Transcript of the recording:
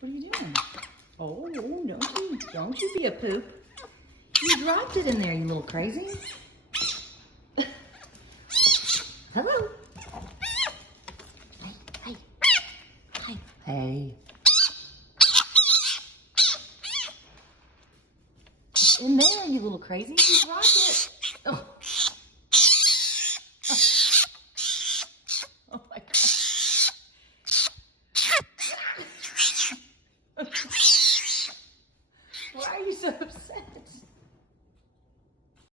What are you doing? Oh, don't you be a poop. You dropped it in there, you little crazy. Hello. Hey. Hi. Hey. It's in there, you little crazy. You dropped it. Oh.